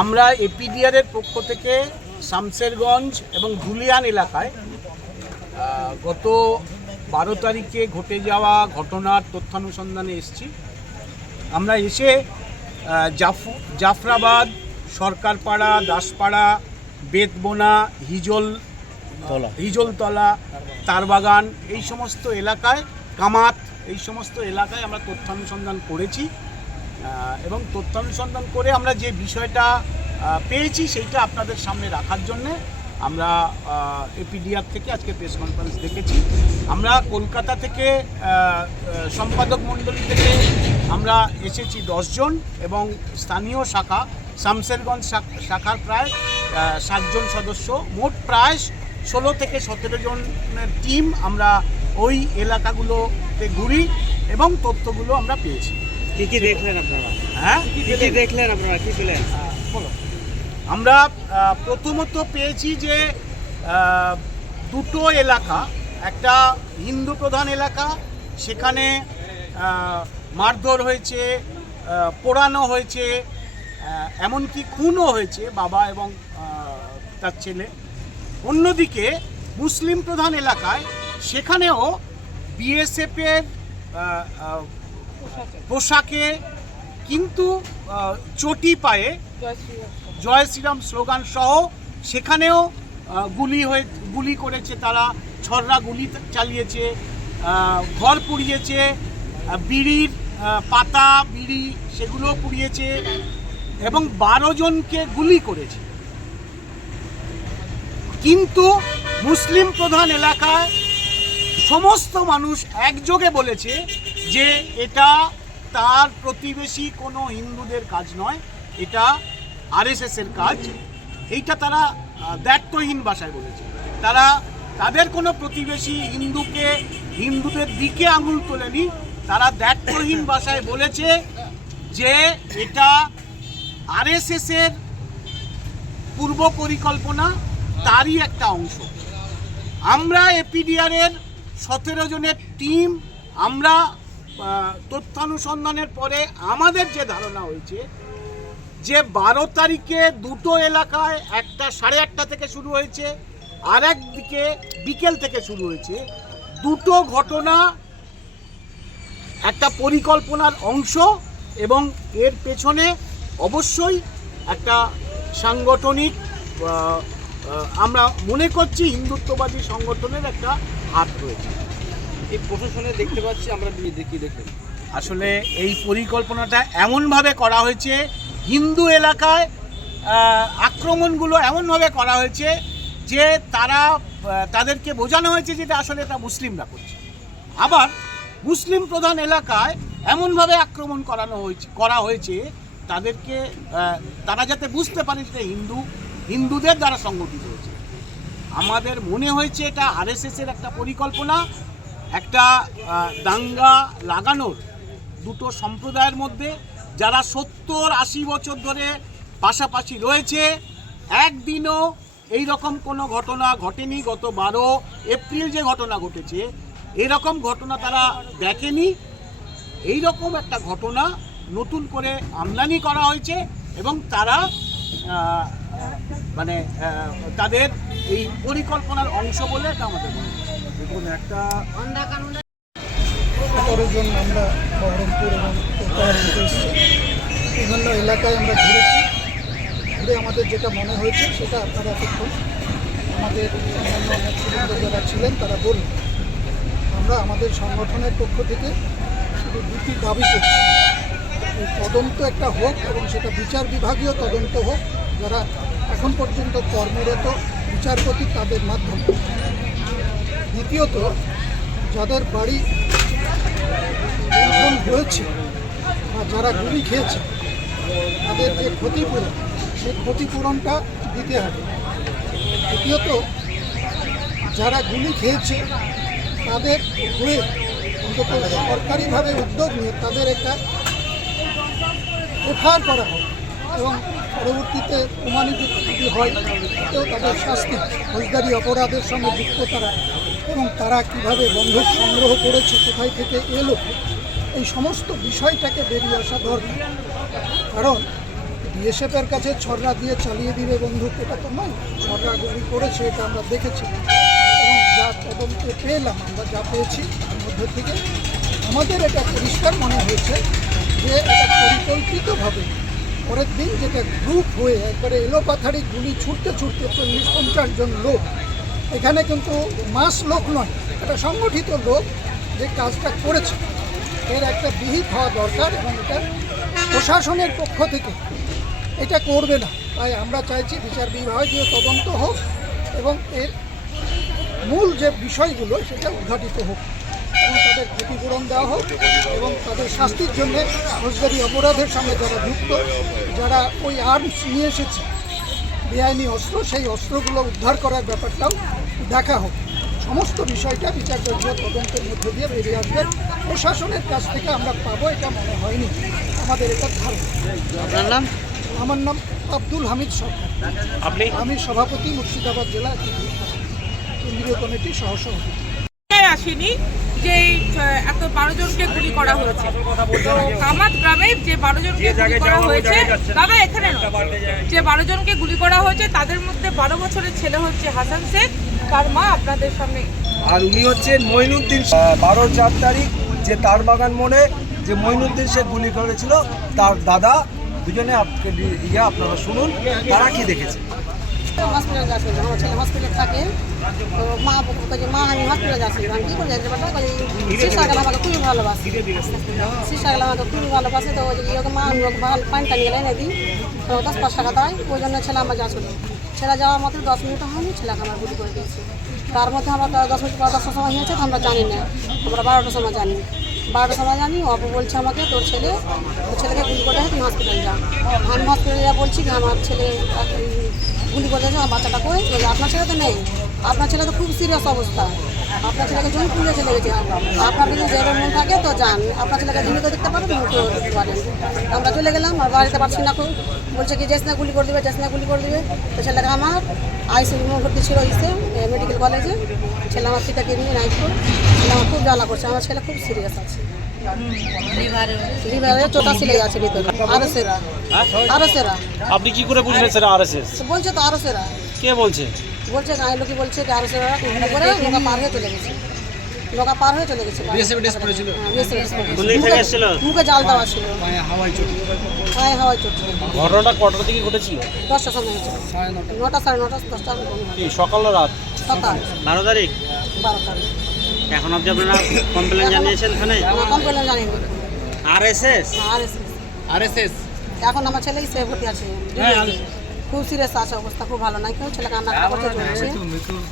আমরা এপিডিআরের পক্ষ থেকে শামসেরগঞ্জ এবং ধুলিয়ান এলাকায় গত বারো তারিখে ঘটে যাওয়া ঘটনার তথ্যানুসন্ধানে এসেছি। আমরা এসে জাফ জাফরাবাদ সরকারপাড়া দাসপাড়া বেতবোনা হিজল হিজলতলা তারবাগান এই সমস্ত এলাকায় কামাত এই সমস্ত এলাকায় আমরা তথ্যানুসন্ধান করেছি। এবং তথ্যানুসন্ধান করে আমরা যে বিষয়টা পেয়েছি সেইটা আপনাদের সামনে রাখার জন্যে আমরা এপিডিআর থেকে আজকে প্রেস কনফারেন্স দেখেছি। আমরা কলকাতা থেকে সম্পাদক মণ্ডলী থেকে আমরা এসেছি দশজন এবং স্থানীয় শাখা শামসেরগঞ্জ শাখার প্রায় সাতজন সদস্য। মোট প্রায় ষোলো থেকে সতেরো জনের টিম আমরা ওই এলাকাগুলোতে ঘুরি এবং তথ্যগুলো আমরা পেয়েছি। কি কি দেখলেন আপনারা? হ্যাঁ? কি কি দেখলেন আপনারা? কি পেলেন? আমরা প্রথমত পেয়েছি যে দুটো এলাকা একটা হিন্দু প্রধান এলাকা সেখানে মারধর হয়েছে পোড়ানো হয়েছে এমনকি খুনও হয়েছে বাবা এবং তার ছেলে। অন্যদিকে মুসলিম প্রধান এলাকায় সেখানেও বিএসএফের পোশাকে কিন্তু চটি পায়ে জয় শ্রীরাম। স্লোগান সহ সেখানেও গুলি হয়ে গুলি করেছে তারা ছররা গুলি চালিয়েছে ঘর পুড়িয়েছে বিড়ির পাতা বিড়ি সেগুলো পুড়িয়েছে এবং বারো জনকে গুলি করেছে। কিন্তু মুসলিম প্রধান এলাকায় সমস্ত মানুষ একযোগে বলেছে যে এটা তার প্রতিবেশী কোনো হিন্দুদের কাজ নয়, এটা আরএসএস এর কাজ। এইটা তারা দ্ব্যর্থহীন ভাষায় বলেছে। তারা, তাদের কোনো প্রতিবেশী হিন্দুকে, হিন্দুদের দিকে আঙুল তোলেনি। তারা দ্ব্যর্থহীন ভাষায় বলেছে যে এটা আরএসএস এর পূর্ব পরিকল্পনা, তারই একটা অংশ। আমরা এপিডিআর এর সতেরো জনের টিম আমরা তথ্যানুসন্ধানের পরে আমাদের যে ধারণা হয়েছে যে বারো তারিখে দুটো এলাকায় একটা সাড়ে আটটা থেকে শুরু হয়েছে আর একদিকে বিকেল থেকে শুরু হয়েছে। দুটো ঘটনা, একটা পরিকল্পনার অংশ এবং এর পেছনে অবশ্যই একটা সাংগঠনিক আমরা মনে করছি হিন্দুত্ববাদী সংগঠনের একটা হাত রয়েছে। এই প্রশাসনে দেখতে পাচ্ছি, আমরা দেখি দেখলেন আসলে এই পরিকল্পনাটা এমনভাবে করা হয়েছে, হিন্দু এলাকায় আক্রমণগুলো এমনভাবে করা হয়েছে যে তারা তাদেরকে বোঝানো হয়েছে যেটা আসলে এটা মুসলিমরা করছে। আবার মুসলিম প্রধান এলাকায় এমনভাবে আক্রমণ করানো হয়েছে, করা হয়েছে, তাদেরকে তারা যাতে বুঝতে পারে যে হিন্দু, হিন্দুদের দ্বারা সংগঠিত হয়েছে। আমাদের মনে হয়েছে এটা আরএসএস এর একটা পরিকল্পনা একটা দাঙ্গা লাগানোর দুটো সম্প্রদায়ের মধ্যে যারা সত্তর আশি বছর ধরে পাশাপাশি রয়েছে, একদিনও এই রকম কোনো ঘটনা ঘটেনি। গত বারো এপ্রিল যে ঘটনা ঘটেছে, এরকম ঘটনা তারা দেখেনি। এই রকম একটা ঘটনা নতুন করে আমদানি করা হয়েছে এবং তারা মানে তাদের এই পরিকল্পনার অংশ বলে এটা আমাদের মনে দেখুন একটা আমরা বহরমপুর এবং বিভিন্ন এলাকায় আমরা ঘুরেছি। ঘুরে আমাদের যেটা মনে হয়েছে সেটা আপনারা এতক্ষণ আমাদের অন্যান্য নেতৃবৃন্দ যারা ছিলেন তারা বলুন আমরা আমাদের সংগঠনের পক্ষ থেকে শুধু দুটি দাবি করছি। তদন্ত একটা হোক এবং সেটা বিচার বিভাগীয় তদন্ত হোক, যারা এখন পর্যন্ত কর্মরত বিচারপতি তাদের মাধ্যমে। দ্বিতীয়ত, যাদের বাড়ি লুণ্ঠন হয়েছে বা যারা গুলি খেয়েছে, তাদের যে ক্ষতিপূরণ, সেই ক্ষতিপূরণটা দিতে হবে। তৃতীয়ত যারা গুলি খেয়েছে, তাদের হয়ে অন্তত সরকারিভাবে উদ্যোগ নিয়ে তাদের একটা এফআইআর করা হোক এবং পরবর্তীতে প্রমাণিত যদি হয় তো তাদের শাস্তি, ফৌজদারি অপরাধের সঙ্গে যুক্ত তারা এবং তারা কীভাবে বন্ধক সংগ্রহ করেছে, কোথায় থেকে এলো, এই সমস্ত বিষয়টাকে বেরিয়ে আসা দরকার। কারণ বিএসএফের কাছে ছড়া দিয়ে চালিয়ে দিবে বন্দুক এটা তো নয়। ছড়া গুলি করেছে, এটা আমরা দেখেছি। এবং যা তদন্তে পেলাম, আমরা যা পেয়েছি, তার মধ্যে থেকে আমাদের এটা পরিষ্কার মনে হয়েছে যে এটা পরিকল্পিতভাবে পরের দিন যেটা গ্রুপ হয়ে একবারে এলোপাথারি গুলি ছুটতে ছুটতে চল্লিশ পঞ্চাশ জন লোক, এখানে কিন্তু মাস লোক নয় এটা সংগঠিত লোক যে কাজটা করেছে। এর একটা বিহিত হওয়া দরকার এবং এটা প্রশাসনের পক্ষ থেকে। এটা করবে না। তাই আমরা চাইছি বিচার বিভাগীয় তদন্ত হোক এবং এর মূল যে বিষয়গুলো সেটা উদ্ঘাটিত হোক। তাদের ক্ষতিপূরণ দেওয়া হোক এবং তাদের শাস্তির জন্য ফৌজদারি অপরাধের সঙ্গে যারা যুক্ত যারা ওই আর্মস নিয়ে এসেছে বেআইনি অস্ত্র সেই অস্ত্রগুলো উদ্ধার করার ব্যাপারটাও দেখা হোক। সমস্ত বিষয়টা বিচারপতীয় তদন্তের মধ্য দিয়ে বেরিয়ে আসবে। প্রশাসনের কাছ থেকে আমরা পাবো এটা মনে হয়নি। আমাদের এটা ধারণা। নাম? আমার নাম আব্দুল হামিদ সরকার। আপনি? আমি সভাপতি মুর্শিদাবাদ জেলা কেন্দ্রীয় কমিটির সহসভাপতি। আসেনি। যে এত বারো জনকে গুলি করা হয়েছে। তো কামাত গ্রামে যে বারো জনকে গুলি করা হয়েছে দাদা এখানে যে বারো জনকে গুলি করা হয়েছে তাদের মধ্যে বারো বছরের ছেলে হচ্ছে হাসান শেখ তার মা আপনাদের সামনে। আর উনি হচ্ছেন মঈনুদ্দিন বারো চার তারিখ যে তার বাগান মোড়ে যে মঈনুদ্দিন শেখ গুলি করেছিল তার দাদা দুজনে আপকে ইয়ে আপনারা শুনুন তারা কি দেখেছে? হসপিটাল যাচ্ছিল, আমার ছেলে হসপিটালে থাকে। তো মা বলছে মা, আমি হসপিটালে যাচ্ছি। আমি কী করে যাচ্ছি বেটা শিশা গেলাম আমাকে খুবই ভালোবাসি। শিশা গেলাম আমাকে খুবই ভালোবাসে। তো ওই ওকে মা, আমি ওকে ভালো পানিটা নিয়ে এনে দিই। তো দশ পাঁচ টাকা দেয়। ওই জন্য ছেলে আমার যাচ্ছিল ছেলে। যাওয়ার মাত্র দশ মিনিট হয়নি ছেলেকে আমার গুলি করে দিয়েছে। তার মধ্যে আমরা দশ মিনিট পর দশটার সময় হয়েছে, তো আমরা জানি না। আমরা বারোটার সময় জানি। বারোটার সময় জানি অপু বলছে আমাকে, তোর ছেলে, তোর ছেলেকে গুলি করে তুমি হসপিটাল যা। আমি হসপিটালে যা বলছি যে আমার ছেলে গুলি করে আমার বাচ্চাটা কই? বলে, আপনার ছেলে তো নেই। আপনার ছেলে তো খুব সিরিয়াস অবস্থা। আপনার ছেলেকে জমি পুড়ে চলে গেছে। আপনার যদি যেরকম মন থাকে তো যান। আপনার ছেলেকে জীবিত দেখতে পারেন মুখেও দেখতে পারেন আমরা চলে গেলাম আর বাড়িতে পারছি না খুব। বলছে কি জেসনা গুলি করে দেবে জেসনা গুলি করে দেবে। তো ছেলেকে আমার আইসিইউ ভর্তি ছিল ইসে মেডিকেল কলেজে ছেলে আমার পিতা কিডনি নাইটপুর ছেলে আমার খুব জ্বালা করছে। আমার ছেলে খুব সিরিয়াস আছে। লিভারে চোটা সিলে আছে ভিতরে। আরও সেরা আরও সেরা আপনি কি করে বুঝলেন সেটা এস বলছে তো আরও সেরা কে বলছে? বলছে গাঁয়ের লোকই বলছে যে আরও সেরা গুলি করে নৌকা পার হয়ে চলে গেছে। নৌকা পার হয়ে চলে গেছে। পড়েছিল মুখে জাল দেওয়া ছিল। পায়ে হাওয়ায় চোট। ঘটনাটা কটার দিকে ঘটেছিল? দশটার সময় হয়েছে নটা। সাড়ে নটা দশটা সকাল না রাত? সকাল বারো তারিখ? বারো তারিখ। এখন অবধি আপনারা কমপ্লেন জানিয়েছেন আমরা কমপ্লেন জানি আর S S R R S S এখন আমার ছেলেই সে ভর্তি আছে। খুব সিরিয়াস আছে অবস্থা খুব ভালো নাই। কেউ ছেলে কান্না করতে চলছে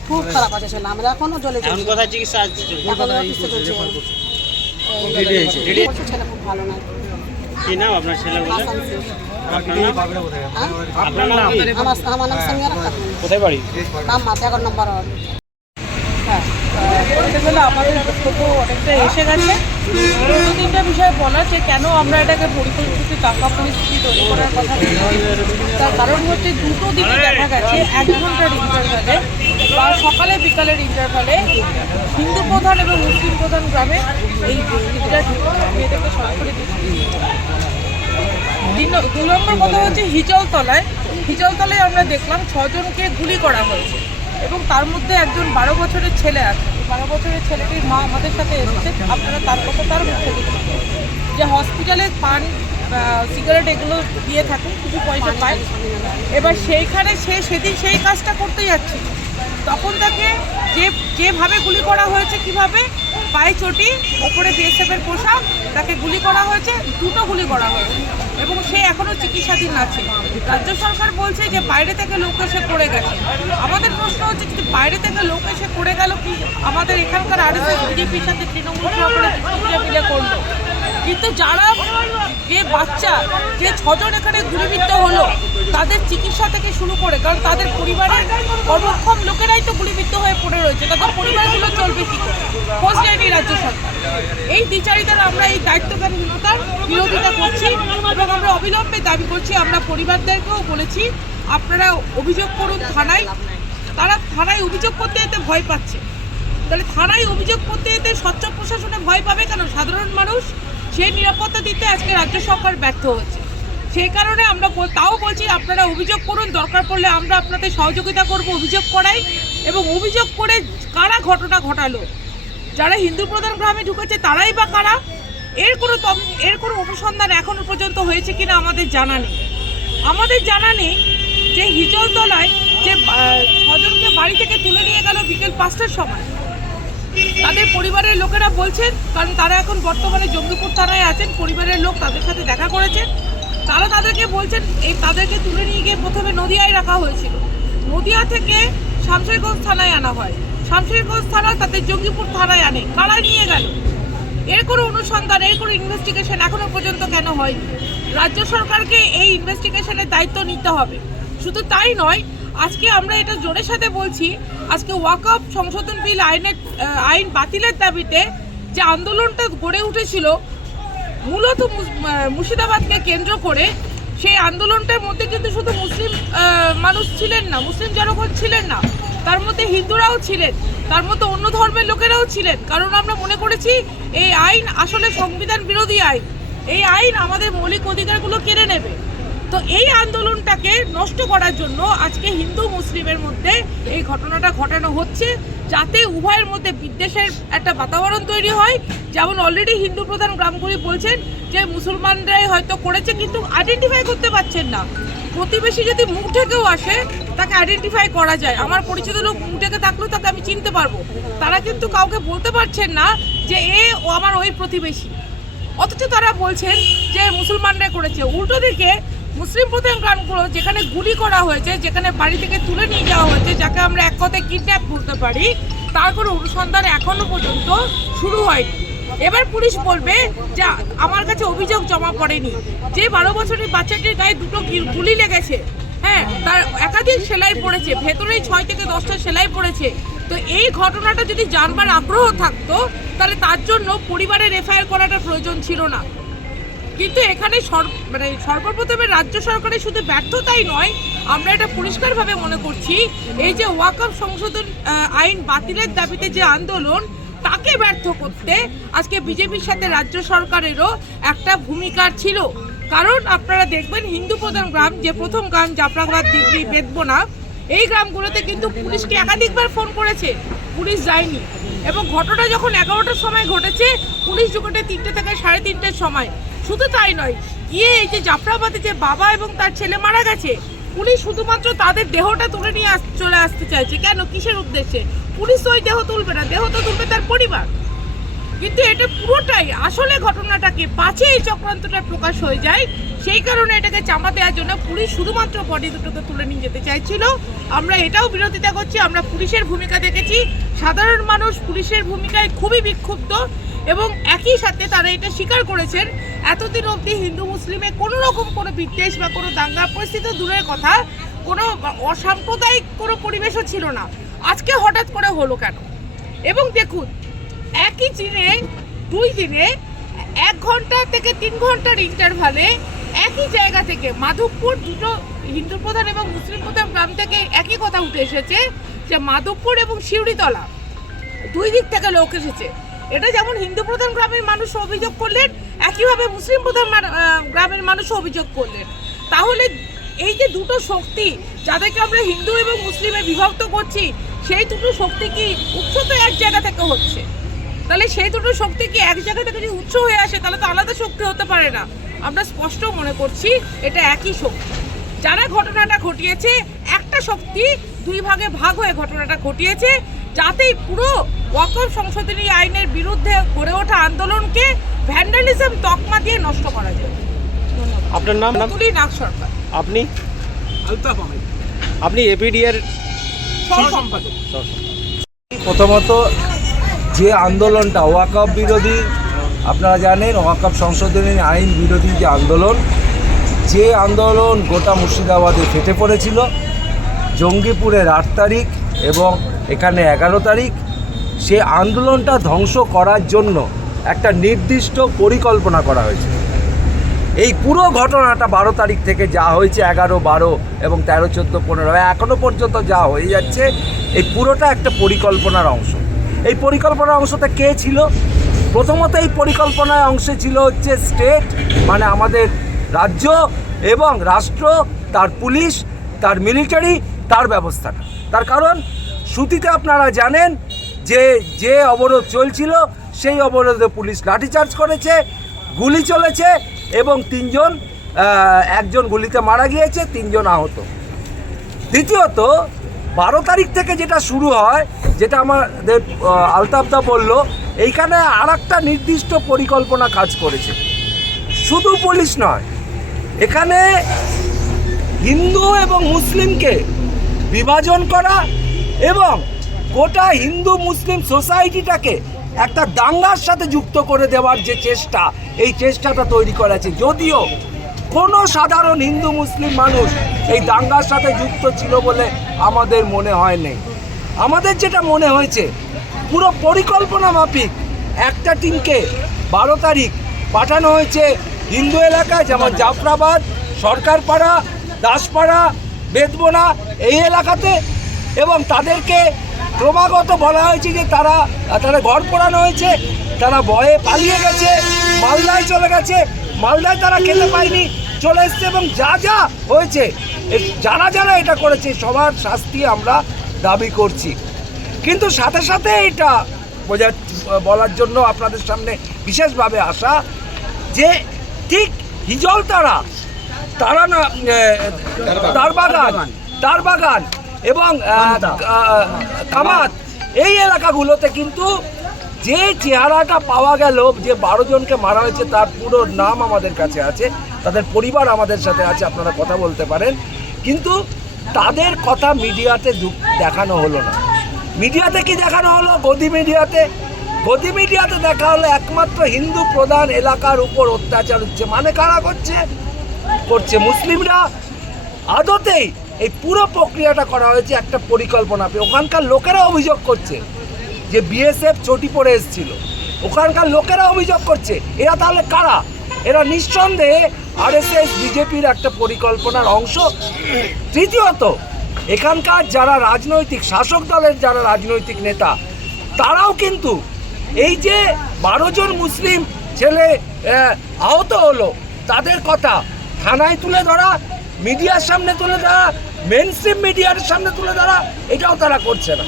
খুব খারাপ আছে ছেলে। আমরা এখনও জ্বলে এখন কোথায় চিকিৎসা আছে? এখন ছেলে খুব ভালো নাই। কি নাম আপনার ছেলে বলে আপনার নাম? হ্যাঁ? আপনার নাম কি? আমার আমার নাম সামিয়া কোথায় বাড়ি? নাম মাত এগারো নম্বর আমাদের অনেকটা এসে গেছে। তিনটা যে কেন আমরা এটাকে পরিস্থিতি করার কথা। তার কারণ হচ্ছে দুটো দেখা গেছে সকালে বিকালের ইন্টারভ্যালে হিন্দু প্রধান এবং মুসলিম প্রধান গ্রামে এই মেয়েদেরকে সরাসরি দু নম্বর কথা হচ্ছে হিজলতলায় হিজলতলায় আমরা দেখলাম ছজনকে গুলি করা হয়েছে এবং তার মধ্যে একজন বারো বছরের ছেলে আছে। বারো বছরের ছেলেটির মা আমাদের সাথে এসেছে। আপনারা তার কথা তার মুখ থেকে যে হসপিটালে পান সিগারেট এগুলো দিয়ে থাকুন, কিছু পয়সা পায়। এবার সেইখানে সে সেদিন সেই কাজটা করতে যাচ্ছে। তখন তাকে যে, যেভাবে গুলি করা হয়েছে, কীভাবে পায়ে চটি, ওপরে বিএসএফের পোশাক, তাকে গুলি করা হয়েছে, দুটো গুলি করা হয়েছে। এবং সে এখনও চিকিৎসাধীন আছে। রাজ্য সরকার বলছে যে বাইরে থেকে লোক এসে পড়ে গেছে। আমাদের প্রশ্ন হচ্ছে, যদি বাইরে থেকে লোক এসে পড়ে গেল, কি আমাদের এখানকার আরও বিজেপির সাথে তৃণমূল সরকারের করল? কিন্তু যারা যে বাচ্চা, যে ছজন এখানে গুলিবিদ্ধ হলো, তাদের চিকিৎসা থেকে শুরু করে, কারণ তাদের পরিবারের কর্মক্ষম লোকেরাই তো গুলিবিদ্ধ হয়ে পড়ে রয়েছে, তাদের পরিবারগুলো চলবে কি খোঁজ রাজ্য সরকার। এই বিচারিতার আমরা এই দায়িত্বজ্ঞানহীনতার বিরোধিতা করছি এবং আমরা অবিলম্বে দাবি করছি, আমরা পরিবারদেরকেও বলেছি, আপনারা অভিযোগ করুন থানায়। তারা থানায় অভিযোগ করতে যেতে ভয় পাচ্ছে। তাহলে থানায় অভিযোগ করতে যেতে স্বচ্ছ প্রশাসনে ভয় পাবে কেন? সাধারণ মানুষ সেই নিরাপত্তা দিতে আজকে রাজ্য সরকার ব্যর্থ হচ্ছে সেই কারণে আমরা তাও বলছি আপনারা অভিযোগ করুন, দরকার পড়লে আমরা আপনাদের সহযোগিতা করব, অভিযোগ করাই এবং অভিযোগ করে কারা ঘটনা ঘটালো। যারা হিন্দু প্রধান গ্রামে ঢুকেছে তারাই বা কারা? এর কোনো এর কোনো অনুসন্ধান এখনও পর্যন্ত হয়েছে কিনা আমাদের জানা নেই। আমাদের জানা নেই যে হিজলতলায় যে ছজনকে বাড়ি থেকে তুলে নিয়ে গেল বিকেল পাঁচটার সময়। তাদের পরিবারের লোকেরা বলছেন, কারণ তারা এখন বর্তমানে জঙ্গিপুর থানায় আছেন, পরিবারের লোক তাদের সাথে দেখা করেছেন তারা তাদেরকে বলছেন, এই তাদেরকে তুলে নিয়ে গিয়ে প্রথমে নদিয়ায় রাখা হয়েছিল। নদিয়া থেকে শামশেরগঞ্জ থানায় আনা হয়। শামশেরগঞ্জ থানা তাদের জঙ্গিপুর থানায় আনে। কারা নিয়ে গেল? এর কোনো অনুসন্ধান, এর কোনো ইনভেস্টিগেশন এখনও পর্যন্ত কেন হয়নি? রাজ্য সরকারকে এই ইনভেস্টিগেশনের দায়িত্ব নিতে হবে। শুধু তাই নয় আজকে আমরা এটা জোরের সাথে বলছি, আজকে ওয়াকআপ সংশোধন বিল আইনের আইন বাতিলের দাবিতে যে আন্দোলনটা গড়ে উঠেছিল, মূলত মুর্শিদাবাদকে কেন্দ্র করে, সেই আন্দোলনটার মধ্যে কিন্তু শুধু মুসলিম মানুষ ছিলেন না, মুসলিম জনগণ ছিলেন না। তার মধ্যে হিন্দুরাও ছিলেন, তার মধ্যে অন্য ধর্মের লোকেরাও ছিলেন। কারণ আমরা মনে করেছি, এই আইন আসলে সংবিধান বিরোধী আইন। এই আইন আমাদের মৌলিক অধিকারগুলো কেড়ে নেবে। তো এই আন্দোলনটাকে নষ্ট করার জন্য আজকে হিন্দু মুসলিমের মধ্যে এই ঘটনাটা ঘটানো হচ্ছে, যাতে উভয়ের মধ্যে বিদ্বেষের একটা বাতাবরণ তৈরি হয়। যেমন অলরেডি হিন্দু প্রধান গ্রামগুলি বলছেন যে মুসলমানরাই হয়তো করেছে, কিন্তু আইডেন্টিফাই করতে পারছেন না। প্রতিবেশী যদি মুখ ঢেকেও আসে, তাকে আইডেন্টিফাই করা যায়। আমার পরিচিত লোক মুখ ঢেকে থাকলেও তাকে আমি চিনতে পারব। তারা কিন্তু কাউকে বলতে পারছেন না যে এ আমার ওই প্রতিবেশী। অথচ তারা বলছেন যে মুসলমানরা করেছে। উল্টো দিকে মুসলিম প্রধান গ্রামগুলো যেখানে গুলি করা হয়েছে, যেখানে বাড়ি থেকে তুলে নিয়ে যাওয়া হয়েছে, যাকে আমরা এক কথায় কিডন্যাপ বলতে পারি, তার কোনো অনুসন্ধান এখনও পর্যন্ত শুরু হয়নি। এবার পুলিশ বলবে যে আমার কাছে অভিযোগ জমা পড়েনি। যে বারো বছরের বাচ্চাটির গায়ে দুটো গুলি লেগেছে হ্যাঁ তার একাধিক সেলাই পড়েছে, ভেতরেই ছয় থেকে দশটা সেলাই পড়েছে। তো এই ঘটনাটা যদি জানবার আগ্রহ থাকতো, তাহলে তার জন্য পরিবারের এফআইআর করাটা প্রয়োজন ছিল না। কিন্তু এখানে মানে সর্বপ্রথমে রাজ্য সরকারের শুধু ব্যর্থতাই নয়, আমরা এটা পরিষ্কারভাবে মনে করছি। এই যে ওয়াকআপ সংশোধন আইন বাতিলের দাবিতে যে আন্দোলন, তাকে ব্যর্থ করতে আজকে বিজেপির সাথে রাজ্য সরকারেরও একটা ভূমিকা ছিল। কারণ আপনারা দেখবেন হিন্দু প্রধান গ্রাম, যে প্রথম গ্রাম জাফরাবাদ দিঘি বেদবনা এই গ্রামগুলোতে কিন্তু পুলিশকে একাধিকবার ফোন করেছে। পুলিশ যায়নি। এবং ঘটনা যখন এগারোটার সময় ঘটেছে, পুলিশ ঢুকেছে তিনটে থেকে সাড়ে তিনটের সময়। শুধু তাই নয়, গিয়ে এই যে জাফরাবাদে যে বাবা এবং তার ছেলে মারা গেছে পুলিশ শুধুমাত্র তাদের দেহটা তুলে নিয়ে চলে আসতে চাইছে। কেন? কিসের উদ্দেশ্যে? পুলিশ ওই দেহ তুলবে না, দেহ তো তুলবে তার পরিবার। কিন্তু এটা পুরোটাই আসলে ঘটনাটাকে পাছে এই চক্রান্তটা প্রকাশ হয়ে যায়। সেই কারণে এটাকে চাপা দেওয়ার জন্য পুলিশ শুধুমাত্র বডি দুটোকে তুলে নিয়ে যেতে চাইছিল। আমরা এটাও বিরোধিতা করছি, আমরা পুলিশের ভূমিকা দেখেছি। সাধারণ মানুষ পুলিশের ভূমিকায় খুবই বিক্ষুব্ধ। এবং একই সাথে তারা এটা স্বীকার করেছেন, এতদিন অবধি হিন্দু মুসলিমে কোনো রকম কোনো বিদ্বেষ বা কোনো দাঙ্গা পরিস্থিতি দূরের কথা, কোনো অসাম্প্রদায়িক কোনো পরিবেশও ছিল না। আজকে হঠাৎ করে হলো কেন? এবং দেখুন, একই দিনে, দুই দিনে, এক ঘণ্টা থেকে তিন ঘণ্টার ইন্টারভালে একই জায়গা থেকে মাধবপুর দুটো হিন্দু প্রধান এবং মুসলিম প্রধান গ্রাম থেকে একই কথা উঠে এসেছে যে মাধবপুর এবং শিউরিতলা দুই দিক থেকে লোক এসেছে। এটা যেমন হিন্দু প্রধান গ্রামের মানুষ অভিযোগ করলেন, একইভাবে মুসলিম প্রধান গ্রামের মানুষ অভিযোগ করলেন। তাহলে এই যে দুটো শক্তি যাদেরকে আমরা হিন্দু এবং মুসলিমে বিভক্ত করছি, সেই দুটো শক্তি কি উৎস তো এক জায়গা থেকে হচ্ছে? তাহলে সেই দুটো শক্তি কি এক জায়গা থেকে যদি উৎস হয়ে আসে, তাহলে তো আলাদা শক্তি হতে পারে না। আমরা স্পষ্ট মনে করছি এটা একই শক্তি। যারা ঘটনাটা ঘটিয়েছে, একটা শক্তি দুই ভাগে ভাগ হয়ে ঘটনাটা ঘটিয়েছে যাতে পুরো ওয়াকফ সংশোধনী আইনের বিরুদ্ধে গড়ে ওঠা আন্দোলনকে ভ্যান্ডালিজম তকমা দিয়ে নষ্ট করা যায়। আপনার নাম? নাম তুলি নাগ সরকার। আপনি? আলতাফ আহমেদ। আপনি এপিডি এর সম্পাদক প্রথমত যে আন্দোলনটা ওয়াকআপ বিরোধী আপনারা জানেন ওয়াকআপ সংশোধনী আইন বিরোধী যে আন্দোলন যে আন্দোলন গোটা মুর্শিদাবাদে ফেটে পড়েছিল জঙ্গিপুরের আট তারিখ এবং এখানে এগারো তারিখ। সে আন্দোলনটা ধ্বংস করার জন্য একটা নির্দিষ্ট পরিকল্পনা করা হয়েছে। এই পুরো ঘটনাটা বারো তারিখ থেকে যা হয়েছে, এগারো, বারো এবং তেরো, চোদ্দ, পনেরো এখনও পর্যন্ত যা হয়ে যাচ্ছে, এই পুরোটা একটা পরিকল্পনার অংশ। এই পরিকল্পনার অংশতে কে ছিল? প্রথমত এই পরিকল্পনার অংশে ছিল হচ্ছে স্টেট মানে আমাদের রাজ্য এবং রাষ্ট্র, তার পুলিশ, তার মিলিটারি, তার ব্যবস্থাটা। তার কারণ সুতিতে আপনারা জানেন যে যে অবরোধ চলছিল, সেই অবরোধে পুলিশ লাঠিচার্জ করেছে, গুলি চলেছে এবং তিনজন একজন গুলিতে মারা গিয়েছে, তিনজন আহত। দ্বিতীয়ত, বারো তারিখ থেকে যেটা শুরু হয়, যেটা আমাদের আলতাফদা বলল, এইখানে আর একটা নির্দিষ্ট পরিকল্পনা কাজ করেছে। শুধু পুলিশ নয়, এখানে হিন্দু এবং মুসলিমকে বিভাজন করা এবং গোটা হিন্দু মুসলিম সোসাইটিটাকে একটা দাঙ্গার সাথে যুক্ত করে দেওয়ার যে চেষ্টা, এই চেষ্টাটা তৈরি করেছে। যদিও কোনো সাধারণ হিন্দু মুসলিম মানুষ এই দাঙ্গার সাথে যুক্ত ছিল বলে আমাদের মনে হয় নেই। আমাদের যেটা মনে হয়েছে, পুরো পরিকল্পনা মাফিক একটা টিমকে বারো তারিখ পাঠানো হয়েছে হিন্দু এলাকায়, যেমন জাফরাবাদ, সরকারপাড়া, দাসপাড়া বেদবোনা এই এলাকাতে এবং তাদেরকে ক্রমাগত বলা হয়েছে যে তারা তারা ঘর পোড়ানো হয়েছে তারা ভয়ে পালিয়ে গেছে মালদায় চলে গেছে মালদায় তারা খেতে পায়নি চলে এসছে এবং যা যা হয়েছে যারা যারা এটা করেছে সবার শাস্তি আমরা দাবি করছি। কিন্তু সাথে সাথে এটা বোঝা বলার জন্য আপনাদের সামনে বিশেষভাবে আসা যে ঠিক হিজল তারা তারা না তার বাগান তার বাগান এবং কামাত। এই এলাকাগুলোতে কিন্তু যে চেহারাটা পাওয়া গেল যে বারো জনকে মারা হয়েছে তার পুরো নাম আমাদের কাছে আছে তাদের পরিবার আমাদের সাথে আছে আপনারা কথা বলতে পারেন। কিন্তু তাদের কথা মিডিয়াতে দেখানো হলো না। মিডিয়াতে কি দেখানো হলো? গদি মিডিয়াতে। গদি মিডিয়াতে দেখা হলো একমাত্র হিন্দু প্রধান এলাকার উপর অত্যাচার হচ্ছে। মানে কারা করছে? করছে মুসলিমরা। আদতেই এই পুরো প্রক্রিয়াটা করা হয়েছে একটা পরিকল্পনা। ওখানকার লোকেরা অভিযোগ করছে যে বিএসএফ চটি পড়ে এসেছিল। ওখানকার লোকেরা অভিযোগ করছে, এরা তাহলে কারা? এরা নিঃসন্দেহে আরএসএস, বিজেপির একটা পরিকল্পনার অংশ। তৃতীয়ত, এখানকার যারা রাজনৈতিক শাসক দলের যারা রাজনৈতিক নেতা, তারাও কিন্তু এই যে বারো জন মুসলিম ছেলে আহত হলো, তাদের কথা থানায় তুলে ধরা মিডিয়ার সামনে তুলে ধরা মেন মিডিয়ার সামনে তুলে ধরা এটাও তারা করছে না।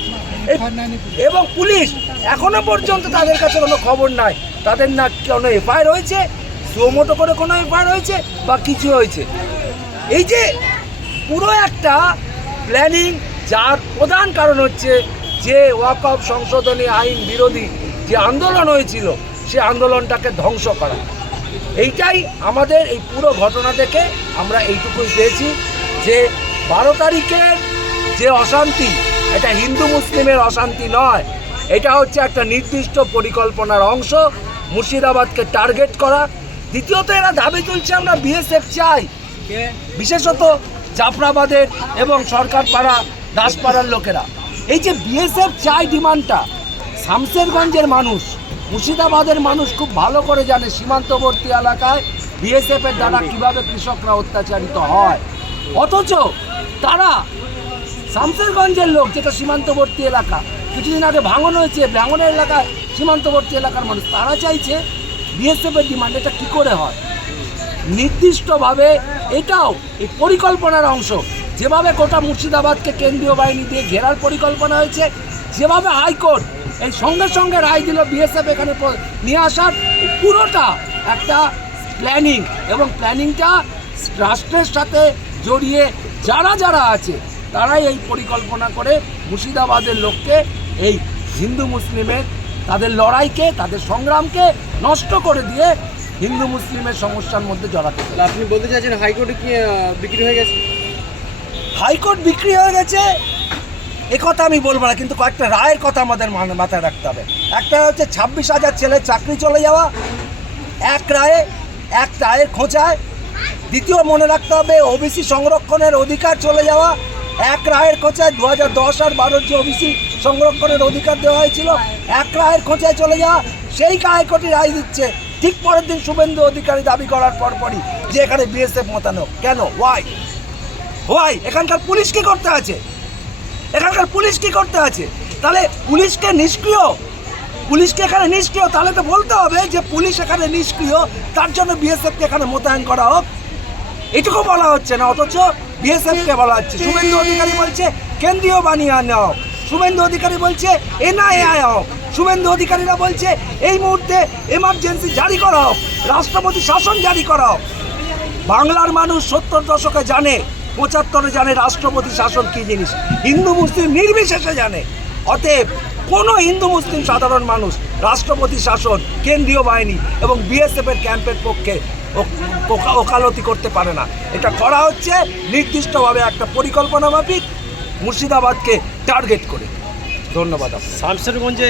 এবং পুলিশ এখনও পর্যন্ত তাদের কাছে কোনো খবর নাই। তাদের না কোনো এফআইআর হয়েছে, সুমোটো করে কোনো এফআইআর হয়েছে, বা কিছু হয়েছে। এই যে পুরো একটা প্ল্যানিং যার প্রধান কারণ হচ্ছে যে ওয়াকফ সংশোধনী আইন বিরোধী যে আন্দোলন হয়েছিল, সে আন্দোলনটাকে ধ্বংস করা। এইটাই আমাদের এই পুরো ঘটনা থেকে আমরা এইটুকুই পেয়েছি যে বারো তারিখের যে অশান্তি, এটা হিন্দু মুসলিমের অশান্তি নয়। এটা হচ্ছে একটা নির্দিষ্ট পরিকল্পনার অংশ, মুর্শিদাবাদকে টার্গেট করা। দ্বিতীয়ত এরা দাবি তুলছে আমরা বিএসএফ চাই। বিশেষত জাফরাবাদের এবং সরকারপাড়া, দাসপাড়ার লোকেরা। এই যে বিএসএফ চাই ডিমান্ডটা শামসেরগঞ্জের মানুষ মুর্শিদাবাদের মানুষ খুব ভালো করে জানে সীমান্তবর্তী এলাকায় বিএসএফ এর দ্বারা কীভাবে কৃষকরা অত্যাচারিত হয়। অথচ তারা শামসেরগঞ্জের লোক যেটা সীমান্তবর্তী এলাকা কিছুদিন আগে ভাঙন হয়েছে ভাঙনের এলাকায় সীমান্তবর্তী এলাকার মানুষ। তারা চাইছে বিএসএফ এর ডিমান্ড এটা কী করে হয়? নির্দিষ্টভাবে এটাও এই পরিকল্পনার অংশ। যেভাবে গোটা মুর্শিদাবাদকে কেন্দ্রীয় বাহিনী দিয়ে ঘেরার পরিকল্পনা হয়েছে যেভাবে হাইকোর্ট এই সঙ্গে সঙ্গে রায় দিল বিএসএফ এখানে নিয়ে আসার পুরোটা একটা প্ল্যানিং এবং প্ল্যানিংটা রাষ্ট্রের সাথে জড়িয়ে যারা যারা আছে তারাই এই পরিকল্পনা করে মুর্শিদাবাদের লোককে এই হিন্দু মুসলিমের তাদের লড়াইকে তাদের সংগ্রামকে নষ্ট করে দিয়ে হিন্দু মুসলিমের সমস্যার মধ্যে জড়াতে আপনি বলতে চাইছেন হাইকোর্টে কি বিক্রি হয়ে গেছে? হাইকোর্ট বিক্রি হয়ে গেছে কথা আমি বলব না, কিন্তু কয়েকটা রায়ের কথা আমাদের মাথায় রাখতে হবে। একটা হচ্ছে ছাব্বিশ হাজার ছেলে চাকরি চলে যাওয়া, এক রায়ে, এক রায়ের খোঁচায় দ্বিতীয় মনে রাখতে হবে ওবিসি সংরক্ষণের অধিকার চলে যাওয়া, এক রায়ের খোঁচায় দু হাজার দশ আর বারোর যে ওবিসি সংরক্ষণের অধিকার দেওয়া হয়েছিল, এক রায়ের খোঁচায় চলে যাওয়া, সেই হাইকোর্টই রায় দিচ্ছে। ঠিক পরের দিন শুভেন্দু অধিকারী দাবি করার পরপরই যে এখানে বিএসএফ মোতানো কেন? ওয়াই ওয়াই এখানকার পুলিশ কি করতে আছে? এখানকার পুলিশ কি করতে আছে? তাহলে পুলিশকে নিষ্ক্রিয়? পুলিশকে এখানে নিষ্ক্রিয়? তাহলে তো বলতে হবে যে পুলিশ এখানে নিষ্ক্রিয়, তার জন্য বিএসএফকে এখানে মোতায়েন করা হোক। এটুকু বলা হচ্ছে না, অথচ বিএসএফকে বলা হচ্ছে। শুভেন্দু অধিকারী বলছে, কেন্দ্রীয় বানিয়ে আনা হোক। শুভেন্দু অধিকারী বলছে এনআইআই হোক। শুভেন্দু অধিকারীরা বলছে, এই মুহূর্তে এমার্জেন্সি জারি করা হোক। রাষ্ট্রপতি শাসন জারি করা হোক। বাংলার মানুষ সত্তর দশকে জানে পঁচাত্তরে জানে রাষ্ট্রপতি শাসন কী জিনিস। হিন্দু, মুসলিম নির্বিশেষে জানে। অতএব কোনো হিন্দু, মুসলিম সাধারণ মানুষ রাষ্ট্রপতি শাসন, কেন্দ্রীয় বাহিনী এবং বিএসএফের ক্যাম্পের পক্ষে ওকালতি করতে পারে না। এটা করা হচ্ছে নির্দিষ্টভাবে একটা পরিকল্পনা মাফিক মুর্শিদাবাদকে টার্গেট করে। ধন্যবাদ শামশেরগঞ্জে